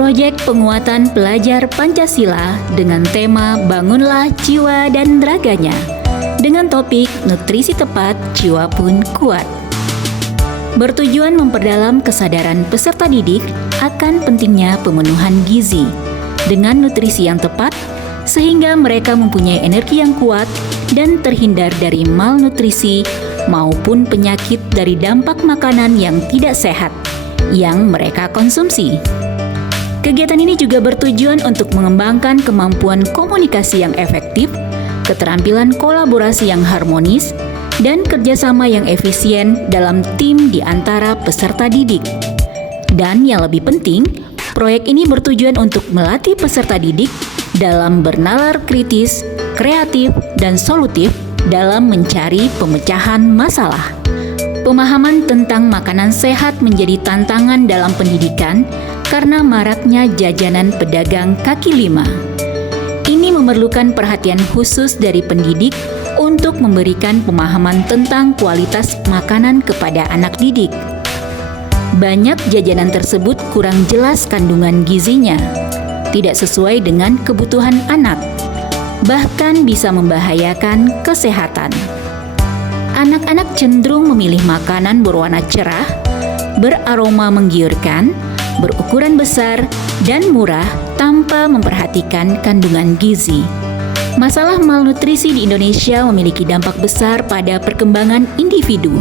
Proyek penguatan pelajar Pancasila dengan tema Bangunlah Jiwa dan Raganya dengan topik Nutrisi Tepat, Jiwa Pun Kuat. Bertujuan memperdalam kesadaran peserta didik akan pentingnya pemenuhan gizi dengan nutrisi yang tepat sehingga mereka mempunyai energi yang kuat dan terhindar dari malnutrisi maupun penyakit dari dampak makanan yang tidak sehat yang mereka konsumsi. Kegiatan ini juga bertujuan untuk mengembangkan kemampuan komunikasi yang efektif, keterampilan kolaborasi yang harmonis, dan kerjasama yang efisien dalam tim di antara peserta didik. Dan yang lebih penting, proyek ini bertujuan untuk melatih peserta didik dalam bernalar kritis, kreatif, dan solutif dalam mencari pemecahan masalah. Pemahaman tentang makanan sehat menjadi tantangan dalam pendidikan karena maraknya jajanan pedagang kaki lima. Ini memerlukan perhatian khusus dari pendidik untuk memberikan pemahaman tentang kualitas makanan kepada anak didik. Banyak jajanan tersebut kurang jelas kandungan gizinya, tidak sesuai dengan kebutuhan anak, bahkan bisa membahayakan kesehatan. Anak-anak cenderung memilih makanan berwarna cerah, beraroma menggiurkan, berukuran besar, dan murah tanpa memperhatikan kandungan gizi. Masalah malnutrisi di Indonesia memiliki dampak besar pada perkembangan individu.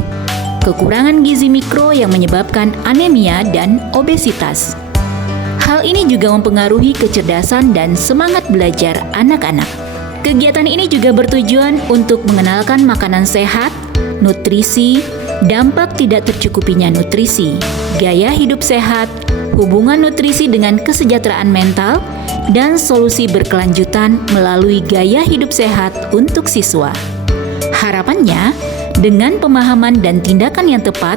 Kekurangan gizi mikro yang menyebabkan anemia dan obesitas. Hal ini juga mempengaruhi kecerdasan dan semangat belajar anak-anak. Kegiatan ini juga bertujuan untuk mengenalkan makanan sehat, nutrisi, dampak tidak tercukupinya nutrisi, gaya hidup sehat, hubungan nutrisi dengan kesejahteraan mental, dan solusi berkelanjutan melalui gaya hidup sehat untuk siswa. Harapannya, dengan pemahaman dan tindakan yang tepat,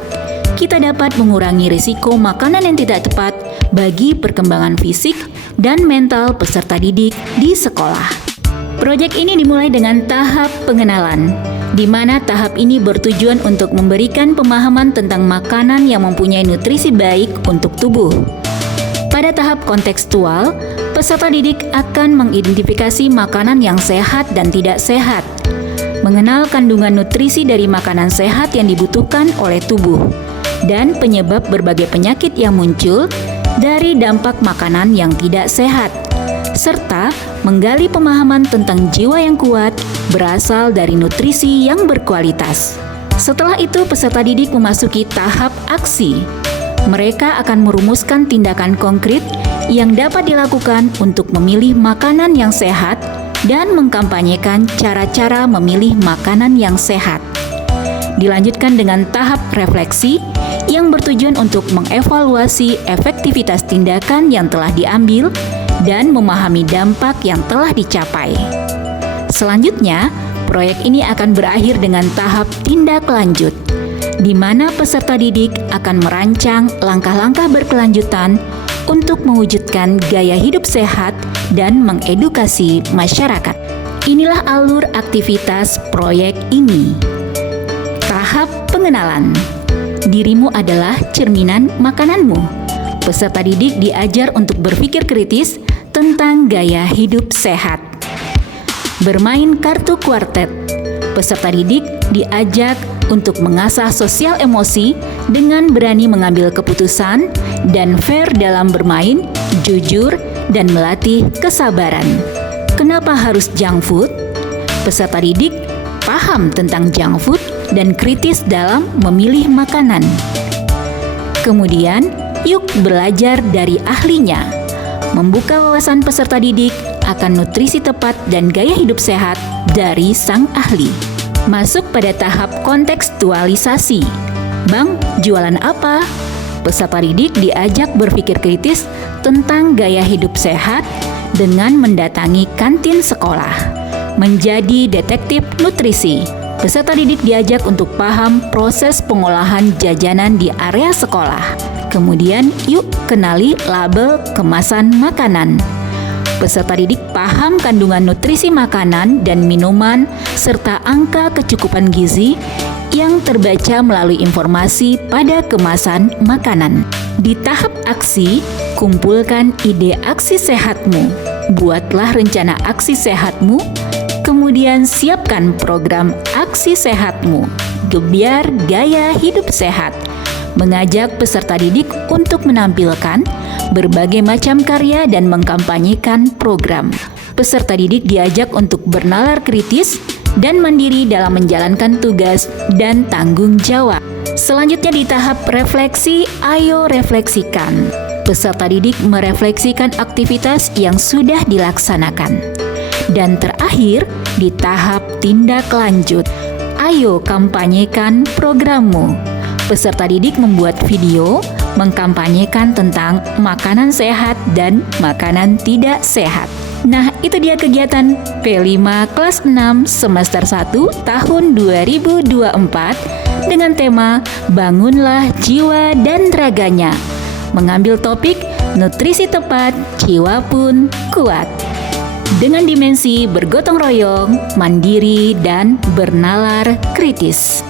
kita dapat mengurangi risiko makanan yang tidak tepat bagi perkembangan fisik dan mental peserta didik di sekolah. Proyek ini dimulai dengan tahap pengenalan, di mana tahap ini bertujuan untuk memberikan pemahaman tentang makanan yang mempunyai nutrisi baik untuk tubuh. Pada tahap kontekstual, peserta didik akan mengidentifikasi makanan yang sehat dan tidak sehat, mengenal kandungan nutrisi dari makanan sehat yang dibutuhkan oleh tubuh, dan penyebab berbagai penyakit yang muncul dari dampak makanan yang tidak sehat, serta menggali pemahaman tentang jiwa yang kuat berasal dari nutrisi yang berkualitas. Setelah itu, peserta didik memasuki tahap aksi. Mereka akan merumuskan tindakan konkret yang dapat dilakukan untuk memilih makanan yang sehat dan mengkampanyekan cara-cara memilih makanan yang sehat. Dilanjutkan dengan tahap refleksi yang bertujuan untuk mengevaluasi efektivitas tindakan yang telah diambil dan memahami dampak yang telah dicapai. Selanjutnya, proyek ini akan berakhir dengan tahap tindak lanjut, di mana peserta didik akan merancang langkah-langkah berkelanjutan untuk mewujudkan gaya hidup sehat dan mengedukasi masyarakat. Inilah alur aktivitas proyek ini. Tahap pengenalan. Dirimu adalah cerminan makananmu. Peserta didik diajar untuk berpikir kritis tentang gaya hidup sehat. Bermain kartu kuartet. Peserta didik diajak untuk mengasah sosial emosi dengan berani mengambil keputusan dan fair dalam bermain, jujur, dan melatih kesabaran. Kenapa harus junk food? Peserta didik paham tentang junk food dan kritis dalam memilih makanan. Kemudian, yuk belajar dari ahlinya. Membuka wawasan peserta didik akan nutrisi tepat dan gaya hidup sehat dari sang ahli. Masuk pada tahap kontekstualisasi. Bang, jualan apa? Peserta didik diajak berpikir kritis tentang gaya hidup sehat dengan mendatangi kantin sekolah. Menjadi detektif nutrisi. Peserta didik diajak untuk paham proses pengolahan jajanan di area sekolah. Kemudian, yuk kenali label kemasan makanan. Peserta didik paham kandungan nutrisi makanan dan minuman serta angka kecukupan gizi yang terbaca melalui informasi pada kemasan makanan. Di tahap aksi, Kumpulkan ide aksi sehatmu. Buatlah rencana aksi sehatmu. Kemudian siapkan program aksi sehatmu. Gebyar gaya hidup sehat. Mengajak peserta didik untuk menampilkan berbagai macam karya dan mengkampanyekan program. Peserta didik diajak untuk bernalar kritis dan mandiri dalam menjalankan tugas dan tanggung jawab. Selanjutnya di tahap refleksi, ayo refleksikan. Peserta didik merefleksikan aktivitas yang sudah dilaksanakan. Dan terakhir, di tahap tindak lanjut, ayo kampanyekan programmu. Peserta didik membuat video mengkampanyekan tentang makanan sehat dan makanan tidak sehat. Nah, itu dia kegiatan P5 kelas 6 semester 1 tahun 2024 dengan tema Bangunlah Jiwa dan Raganya. Mengambil topik nutrisi tepat, jiwa pun kuat. Dengan dimensi bergotong royong, mandiri, dan bernalar kritis.